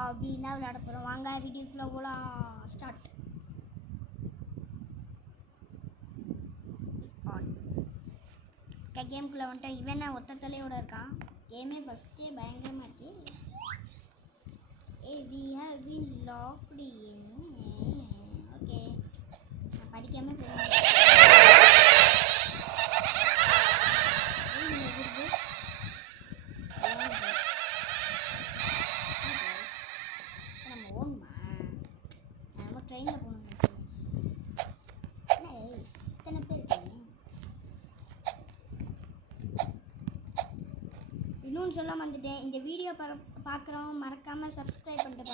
அப்படின்னா விளையாட போகிறோம். வாங்க வீடியோக்குள்ளே போகலாம். ஸ்டார்ட். கேமுக்குள்ளே வந்துட்டு இவன் ஒத்த தலையோடு இருக்கான். கேமே ஃபஸ்ட்டே பயங்கரமாக இருக்கு. We have been locked in. Okay, நான் படிக்காமல் போயிருந்தேன். ட்ரெயினில் போகணும். இத்தனை பேர் இருக்கீங்க. இன்னொன்று சொல்ல வந்துட்டேன், இந்த வீடியோ பார்க்குறவங்க மறக்காமல் சப்ஸ்கிரைப் பண்ணிட்டு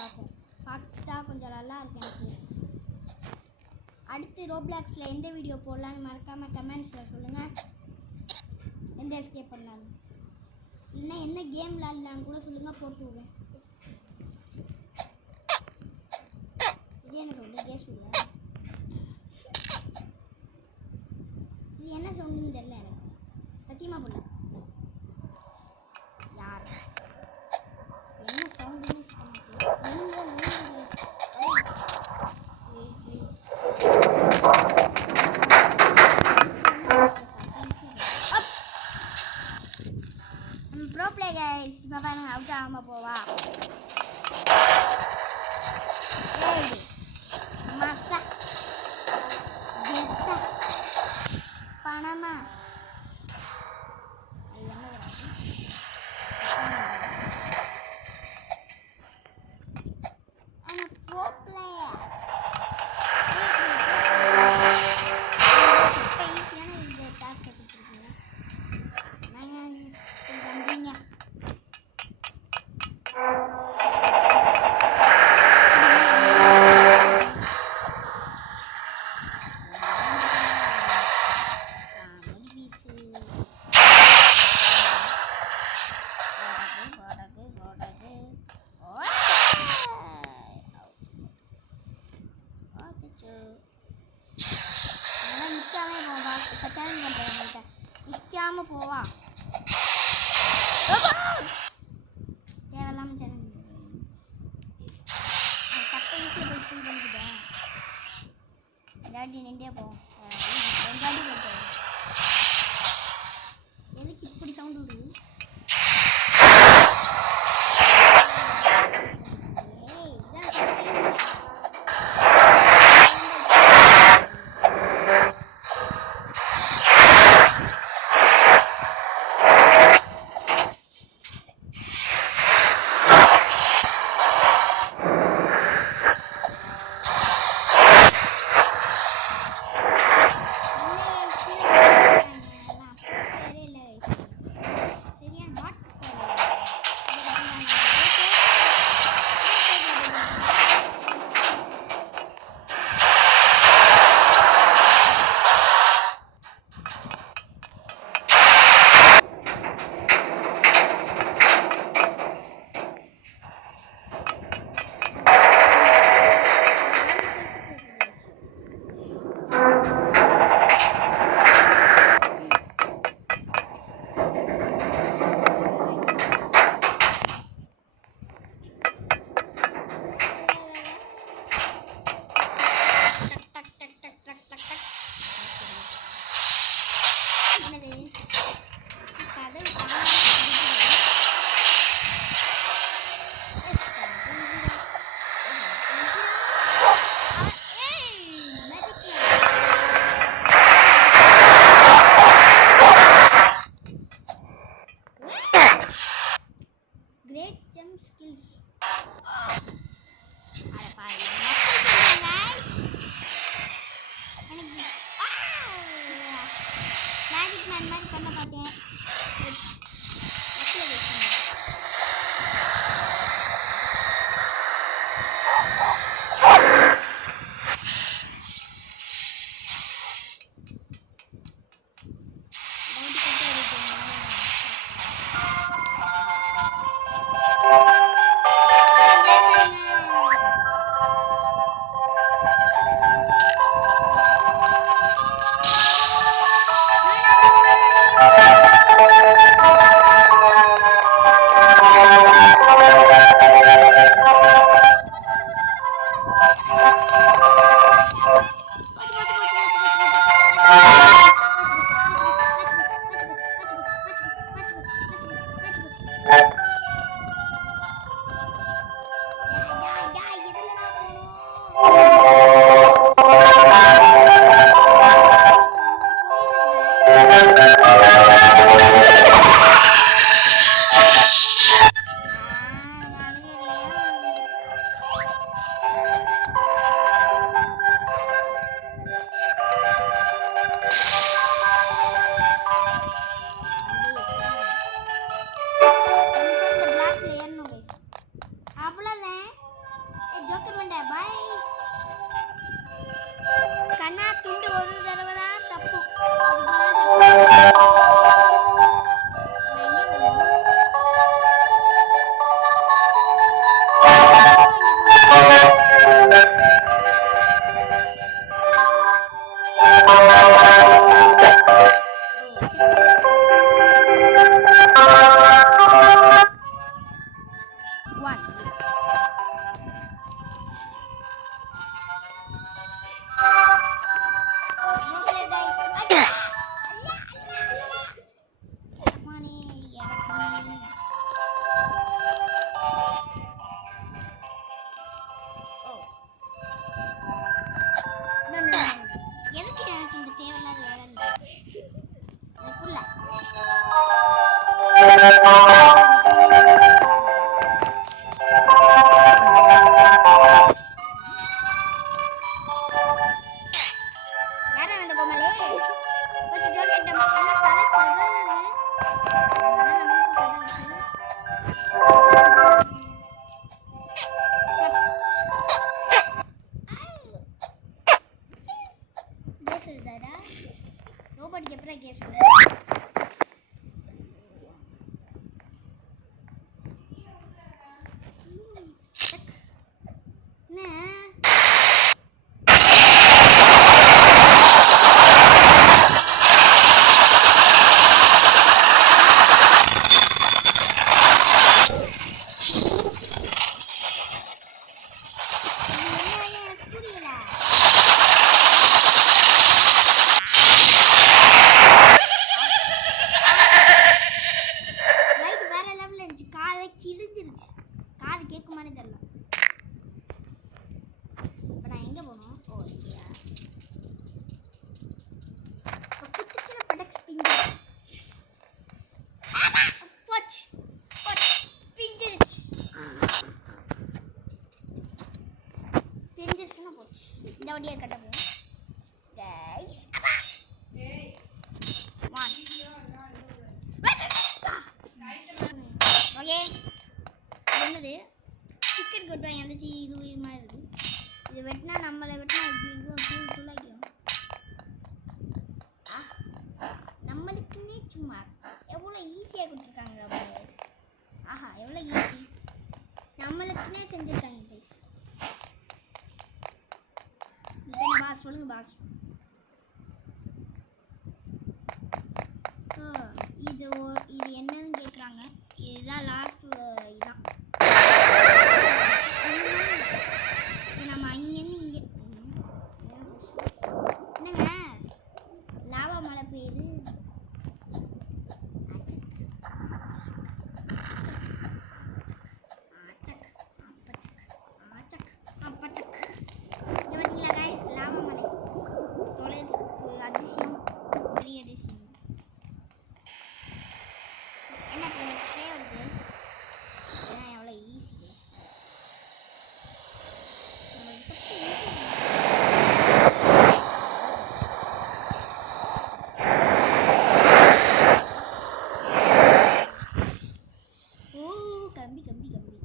பார்த்தா கொஞ்சம் நல்லா இருக்கும் எனக்கு. அடுத்து ரோப்ளாக்ஸில் எந்த வீடியோ போடலான்னு மறக்காமல் கமெண்ட்ஸில் சொல்லுங்கள். எந்த எஸ்கேப் பண்ணாலும் இல்லைன்னா என்ன கேம் விளாட்லான்னு கூட சொல்லுங்கள், போட்டு விடுவேன். இது என்ன சொல்லு கேஸுல இது என்ன சவுண்டுன்னு தெரியல எனக்கு சத்தியமாக போல. யார் என்ன சவுண்டுன்னு ப்ரோ பிளே கைஸ். இப்போ பாருங்க, அவுட் ஆகாமல் போவா. மசா கெத்தா பணமா ப்ரோ பிளேயர். இப்போ ஈஸியான இது டாஸ்க்கை கொடுத்துருக்கீங்க. நாங்கள் பண்ணுறீங்க. நிற்காம போவா. தேவையில்லாம சேலஞ்ச் பத்து நிமிஷம் போய் ஃபுல் பண்ணிக்கிட்டேன். இல்லாட்டி நின்றே போவோம். எதுக்கு இப்படி சவுண்டு விடுது? யாரா அந்த கோமலே கொஞ்சம் ஜோக்கெட் அண்ணா தலை சதறுது. அதனால நம்மளுக்கு சதறுச்சு. கேஸ் எழுதாடா ரோபோட்டுக்கு எப்படா கேஸ் எழுத? காது கேட்குமானே தெரியல. இப்போ நான் எங்கே போகணும்? ஓ இல்லையா, இப்போ குத்துச்சுன்னா படக்ஸ் பிஞ்சு போச்சு பிஞ்சிருச்சு. பிஞ்சிருச்சுன்னா போச்சு. இந்த வண்டியை கட்ட போகும் கைஸ். ஓகே, என்னது சிக்கன் கொட்டுவாங்க இருந்துச்சு. இது மாதிரி இருக்குது. இது வெட்டினா நம்மளை வெட்டினா இப்படி இருக்கும், தூள் தூளாக்கிடும். நம்மளுக்குன்னே சும்மா எவ்வளோ ஈஸியாக கொடுத்துருக்காங்களா கைஸ். ஆஹா எவ்வளோ ஈஸி, நம்மளுக்குன்னே செஞ்சுருக்காங்க கைஸ். இப்போ என்ன பாஸ் சொல்லுங்கள் பாஸ். இது என்னன்னு கேட்குறாங்க. இதுதான் லாஸ்ட் இதான். இப்போ நம்ம அங்கேருந்து இங்கே என்னங்க லாவா மழை பெய்யுது. இங்கே பார்த்தீங்களா கைஸ், லாவா மலை தொலைது. அதிசயம், பெரிய அதிசயம். என்ன ஸ்ப்ரே வருது? ஏன் எவ்வளோ ஈஸி கைஸ். ஓ கம்பி கம்பி கம்பி.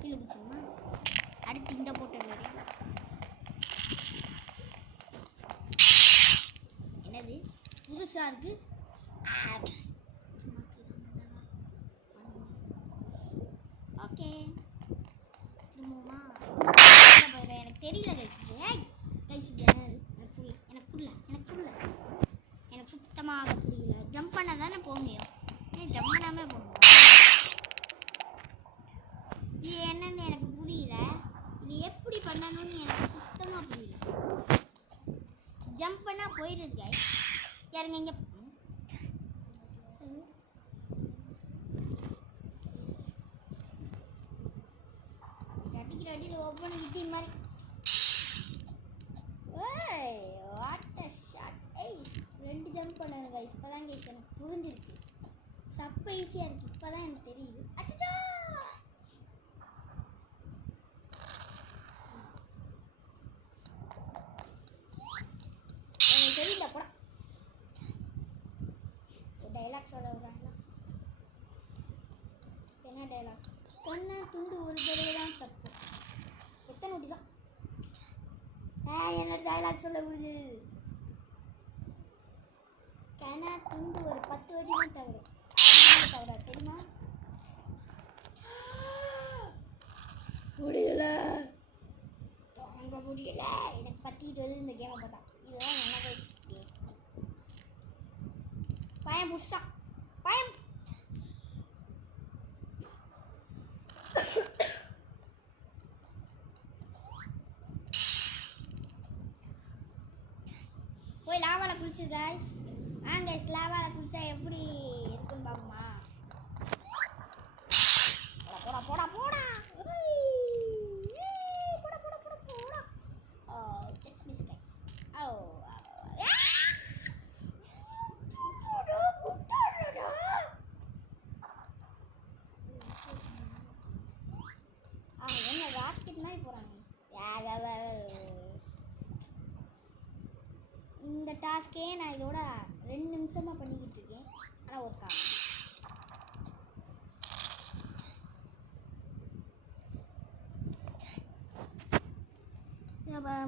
கீழே பிடிச்சிருமா? அடுத்து இந்த போட்டு என்னது புதுசாக இருக்கு. ஓகே திரும்பமா போயிடும். எனக்கு தெரியல கைஸ். ஏய் கைஸ் இது என்னது? எனக்கு புரியல. எனக்கு சுத்தமாக புரியல. ஜம்ப் பண்ணால் தானே போக முடியும். ஏன் ஜம்ப் பண்ணாமல் போக முடியும்? இது என்னன்னு எனக்கு புரியல. இது எப்படி பண்ணணும்னு எனக்கு சுத்தமாக புரியல. ஜம்ப் பண்ணால் போயிடுது கைஸ். யாருங்க இங்கே அடிக்கிற அடியில் ஒவ்வொன்று இட்டி மாதிரி. ஏய் வாட் அ ஷாட். ஏய் 2 ஜம்ப் பண்ணாங்க கைஸ். இப்போ தான் கைஸ் எனக்கு புரிஞ்சிருக்கு. சப்ப ஈஸியாக இருக்குது. இப்போ தான் எனக்கு தெரியுது. அச்சச்சோ எனக்கு தெரியல. போட டைலாக் சொல்ல விடுறாங்களா? என்ன டைலாக்? கண்ணா துண்டு ஒரு தடவை தான் தப்பு. எத்தனை நோட்டி தான் என்ன டைலாக் சொல்ல விடுது? கண்ணா துண்டு ஒரு 10 வாட்டி தான் தவறு. தவறா தெரியுமா? முடியல, அங்கே முடியல. எனக்கு பற்றிட்டு வருது இந்த கேமை பார்த்தா. இதுதான் என்ன கைஸ் கேம். பயம் புஷ்ஷா பயம். போய் லாவாவில் குளிச்சு கைஸ். கைஸ் லாவாவில் குளிச்சா எப்படி இருக்குன்னு பார்ப்போமா? போடா போடா போடா போடா போடா போடா போடா. Just miss guys. டாஸ்க்கே நான் இதோட 2 நிமிஷமாக பண்ணிக்கிட்டு இருக்கேன். ஆனால் ஒர்க் ஆகும்.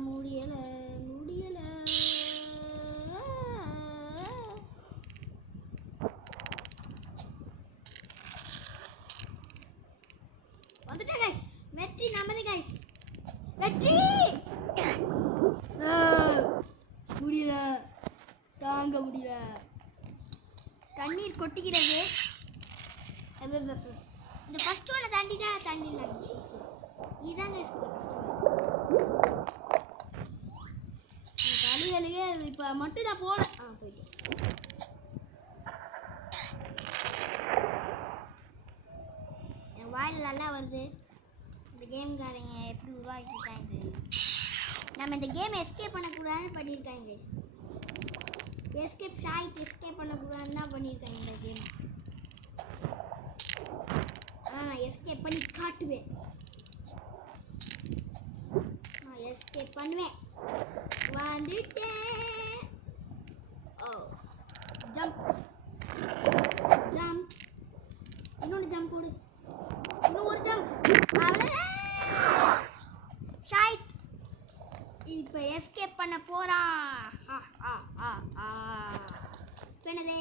முடியலை வந்துட்டேன் கைஸ். வெற்றி நமது கைஸ். வெற்றி. முடியல, தாங்க முடியல, தண்ணீர் கொட்டிக்கிறது. இந்த ஃபர்ஸ்ட் ஒன்னை தாண்டிடலாம். இதுதான் கைஸ் ஃபர்ஸ்ட் ஒன். அழுகே இப்போ மட்டும் தான் போகல. போயிட்டு என் வாயில் நல்லா வருது. இந்த கேம்காரங்க எப்படி உருவாக்கிட்டாங்க. நம்ம இந்த கேம் எஸ்கேப் பண்ணக்கூடாதுன்னு பண்ணியிருக்காங்க கைஸ். எஸ்கேப் பண்ணக்கூடாதுன்னு தான் பண்ணியிருக்காங்க இந்த கேம். ஆனால் நான் எஸ்கேப் பண்ணி காட்டுவேன். நான் எஸ்கேப் பண்ணுவேன். வந்துட்டேன். ஜம்ப். இன்னொன்று ஜம்ப் போடு. இன்னும் ஒரு ஜம்ப். ஷாய்த் இப்போ எஸ்கேப் பண்ண போறான். என்னது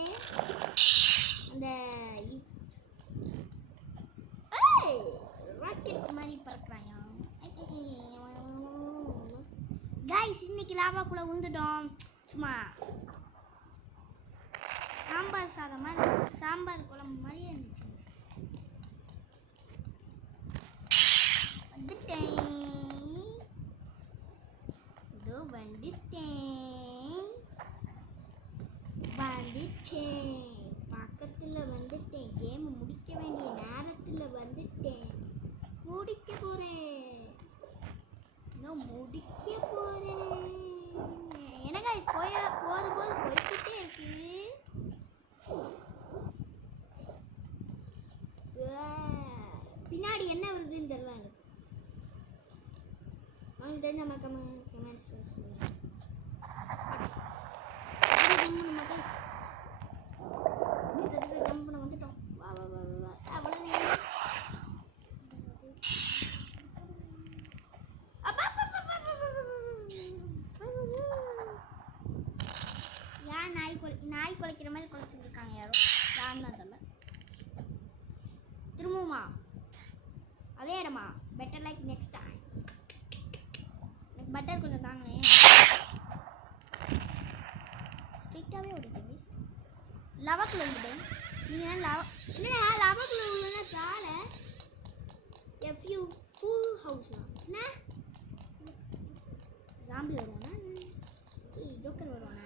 அந்த ராக்கெட் மாதிரி பறக்குறாயா கைஸ். இன்னைக்கு லாவாக்குள்ள விழுந்துட்டோம். சும்மா சாம்பார் சாதம் மாதிரி, சாம்பார் குழம்பு மாதிரியே இருந்துச்சு. வந்துட்டேன். பக்கத்தில் வந்துட்டேன். கேம் முடிக்க வேண்டிய நேரத்தில் வந்துட்டேன். முடிக்க போகிறேன். என்னங்க போகும்போது போய்கிட்டே இருக்கு. பின்னாடி என்ன வருதுன்னு தெரியல எனக்கு. அவங்களுக்கு தெரிஞ்ச மறக்காம கமெண்ட்ஸ் சொல்லுங்க. ஜம்ப் பண்ண வந்துட்டோம். அவ்வளோதான். ஏன் நாய் குலைக்கிற மாதிரி குலைச்சிட்டு இருக்காங்க யாரோ. யாருன்னு தெரியல. திரும்பவுமா அதே இடமா? Better like next time. எனக்கு பட்டர் கொஞ்சம் தாங்களே. ஸ்ட்ரிக்டாகவே ஓடிட்டேன் ப்ளீஸ். லவாக்குள்ள வந்துட்டேன். நீங்கள் என்னென்னா லவாக்குள்ள உள்ளனா சாலை எஃப்யூ ஃபுல் ஹவுஸ்னா என்ன ஜாம்பி வருவானா? ஜோக்கர் வருவானா?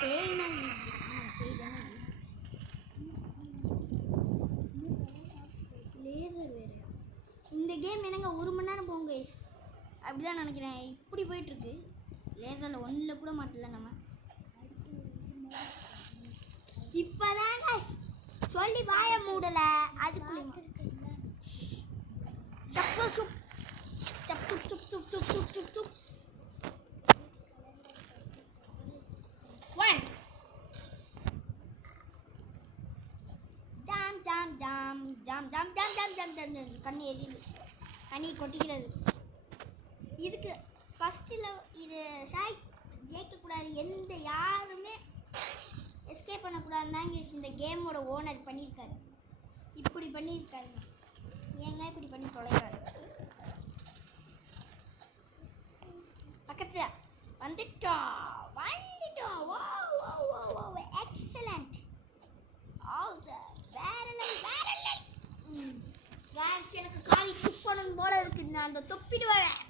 பேய் தானே. லேசர் வேறையா? இந்த கேம் என்னங்க 1 மணி நேரம் போங்க கைஸ். அப்படிதான் நினைக்கிறேன். இப்படி போயிட்டுருக்கு. லேசரில் 1 கூட மாட்டல நம்ம. இப்போதாங்க சொல்லி வாய மூடலை. அதுக்குள்ளே சப்பு சுப் சப் சுப் சுப் சுப் சுப் சுப் சுப் சுப். ஒன் ஜாம் ஜாம் ஜாம் ஜாம் ஜாம் ஜாம் ஜாம் ஜாம் ஜாம். கண்ணி எரியுது. கண்ணீர் கொட்டிக்கிறது. இதுக்கு ஃபஸ்ட்டில் இது ஷாய் ஜெயிக்கக்கூடாது. யாருமே எஸ்கேப் பண்ணக்கூடாதுன்னு இந்த கேமோட ஓனர் பண்ணியிருக்காரு. இப்படி பண்ணியிருக்காரு. ஏங்க இப்படி பண்ணி தொலைறாரு. பக்கத்தில் வந்துட்டோம். வா எக்ஸலண்ட். வேற கேஸ். எனக்கு காலி ஸ்கிப் பண்ணணும் போல இருக்குது. நான் அந்த தொப்பிட்டு வரேன்.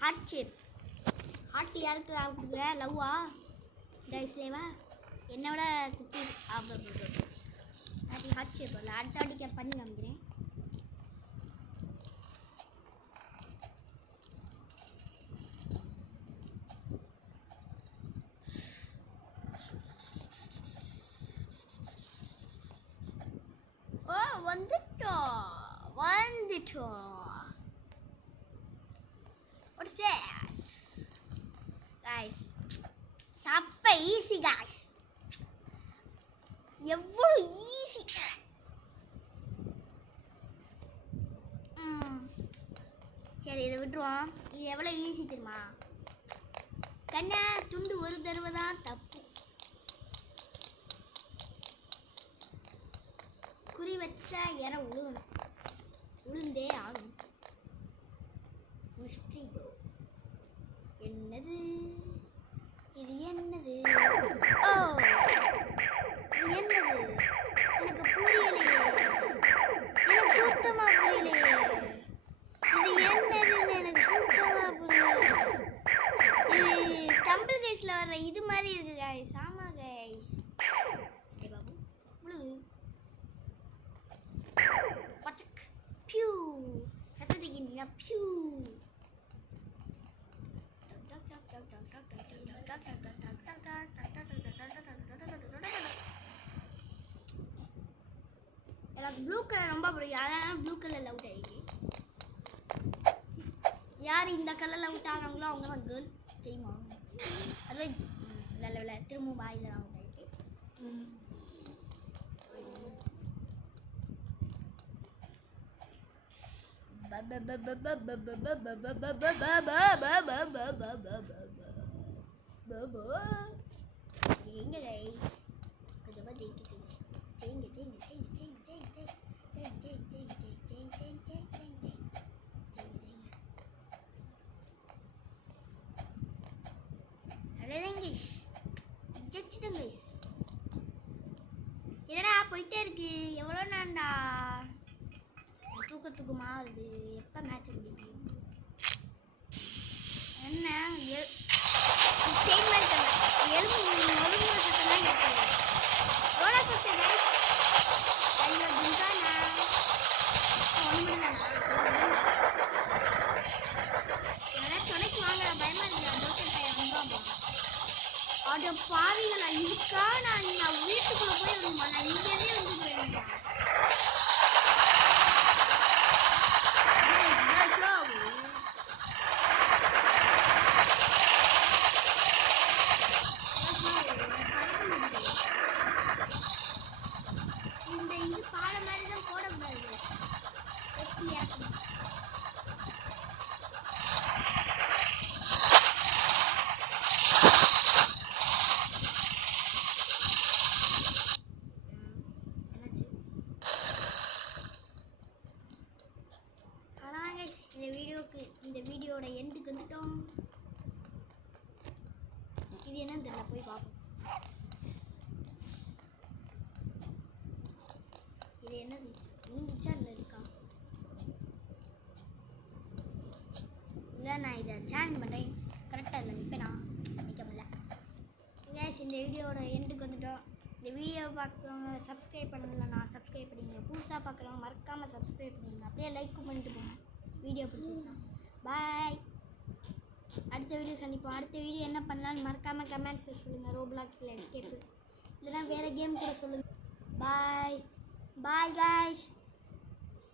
Heart shape. ஹார்ட் யாருக்கு கொடுக்குற? லவ்வா டைஸ்லேவா? என்னோட குட்டி ஹார்ட் ஷேப் இல்லை. அடுத்த வாட்டிக்கு பண்ணி காமிக்கிறேன். ஓ வந்துட்டோம். What's this? Guys, சப்ப ஈஸி guys. எவ்வளவு ஈஸி. சரி இதை விட்டுருவோம். இது எவ்வளோ ஈஸி தெரியுமா? கண்ணா துண்டு ஒரு தடவை தான் தப்பு. குறி வச்சா இற உழுவணும். உளுந்தே ஆகும். Mystery bro. என்னது இது? என்னது? ஓ இது என்னது? எனக்கு புரியலையே. எனக்கு சுத்தமா புரியலையே. இது என்னதுன்னு எனக்கு சுத்தமா புரியல. இது ஸ்டம்பிள் கேஸ்ல வர்ற இது மாதிரி இருக்கு गाइस. ஆமா गाइस. ஏய் பாபு உழுது. பச்சக் பியூ சத்தத்துக்கு நீங்க பியூ. எனக்கு ப்ளூ கலர் ரொம்ப பிடிக்கும். அதனால ப்ளூ கலர்ல அவுட் ஆகிடுச்சு. யார் இந்த கலரில் அவுட் ஆகிறாங்களோ அவங்க தான் கேர்ள் தெரியுமா? அதுவே இல்லை திரும்ப வாயில் தான் அவுட் ஆகிட்டு. எங்க கைஸ் கொஞ்சமா ஜெயிக்க கைஸ். ஜெயிங்க ஜெயிங்க ஜெயிங்க ஜெயிங்க ஜெயிங்க ஜெயிங்க ஜெயிங்க ஜெயிங்க ஜெயிங்க ஜெயிங்க ஜெயிங்க ஜெயிங்க ஜெயிங்க என்னடா போயிட்டே இருக்கு. எவ்வளோ நேரம்டா? தூக்கத்துக்குமா வருது. எப்போ மேட்ச் முடியும்? என்ன எலும்பு ஒழுங்குற சத்தம்லாம் கேட்குது. Roller coaster guys. கையில் குண்டானா ஒன்று தானா? நல்லா துணைக்கு வாங்க. பயமா இருக்கு. டோக்கன் பையன் வந்தோம். அட பாவிங்களா, இதுக்கா நான் வீட்டுக்குள்ள போய் வருமா? நான் இங்கேயே வந்து போயிருந்தேன். இந்த இது பாட மாதிரி தான் போடக்கூடாது. இந்த வீடியோட எண்டுக்கு வந்துட்டோம். இது என்னன்னு தெரியல, போய் பார்ப்போம். இது என்னது? முடிஞ்சா இல்லை இருக்கா? இல்லை நான் இதை சேலஞ்ச் பண்ணுறேன். கரெக்டாக இல்லை நிற்பேனா? நிற்க முடியல. கேஸ் இந்த வீடியோட எண்டுக்கு வந்துட்டோம். இந்த வீடியோவை பார்க்குறவங்க சப்ஸ்கிரைப் பண்ணதில்லை, நான் சப்ஸ்கிரைப் பண்ணிங்க. புதுசாக பார்க்குறவங்க மறக்காமல் சப்ஸ்கிரைப் பண்ணிங்க. அப்படியே லைக் பண்ணிட்டு போங்க. வீடியோ பிடிச்சிருந்தா பாய். அடுத்த வீடியோ சந்திப்போம். அடுத்த வீடியோ என்ன பண்ணலான்னு மறக்காமல் கமெண்ட்ஸில் சொல்லுங்கள். ரோப்ளாக்ஸில் எஸ்கேப்பு இல்லைனா வேறு கேம் கூட சொல்லுங்கள். பாய் பாய் காய்ஸ்.